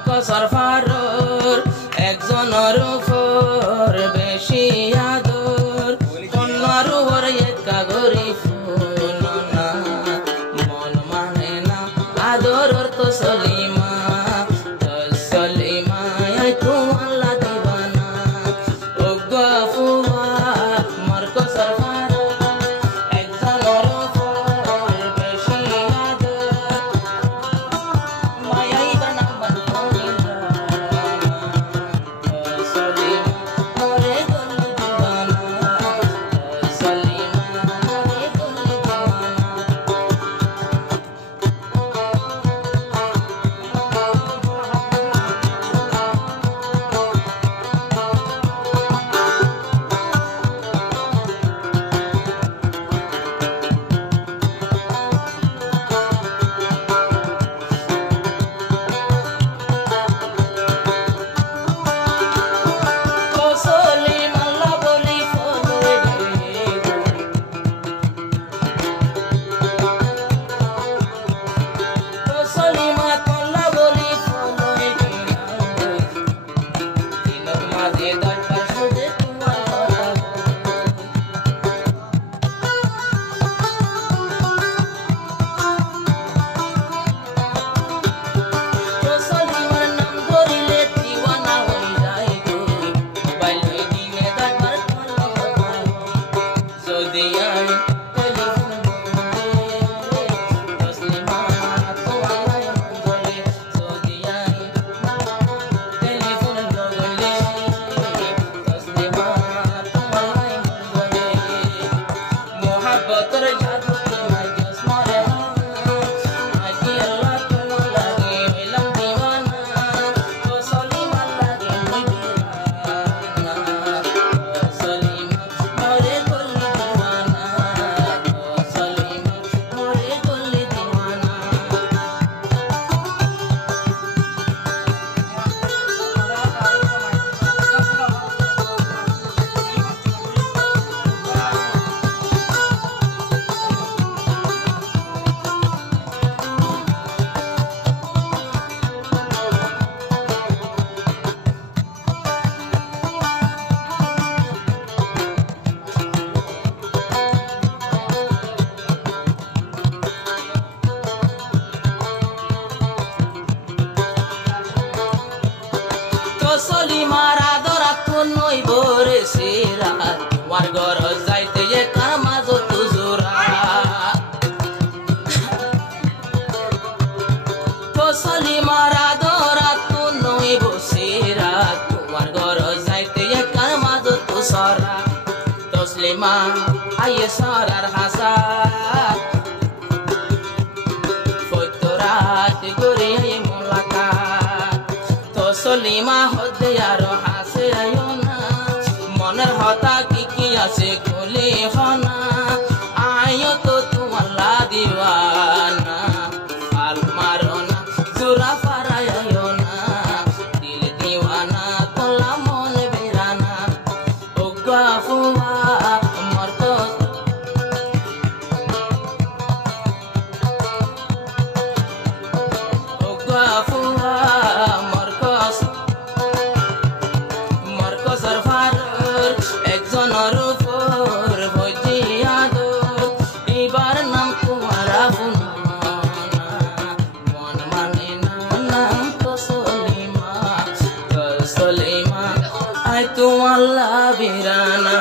মার্কসর ফারুর একজনের উপর বেশি আদর কন্যার উপর একা গরিব না মন মানে না আদর তো সলিমা আই তোমাল্লা দিবানা ও গফুয়া মার্কসর ফারুর একজনের উপর বেশি আদর মায়াই বানা বন্ধ সলিমা মরে গলি দিবানা সলিমা মরে গলি দিবানা সলিমার আদরাত নই বরে সেরা তোমার ঘর যাইতে একার মাঝ তুজুরা তো সলিমার আদরাত নই বসেরা তোমার ঘর যাইতে একার মাঝ তুসরা তসলিমা আইয়ে সরার হাসা ফতরাত গরে মোলাকাত সলিমা হতে আরো হাসে আয়ো না মনের হতা কি আছে খুলে হনা আয়ো তো তোমাল্লা দিওয়ানা আল মারো না জোরা পারায় আয়ো না দিল দিওয়ানা তোলা মন বেরানা ও গাফুয়া মরকস ও গাফুয়া মার্কসর ফারুর একজনের উপর ভজি আদর এবার নাম তোমারা মন মানে না নাম তো সলিমা আই তোমাল্লা বিরানা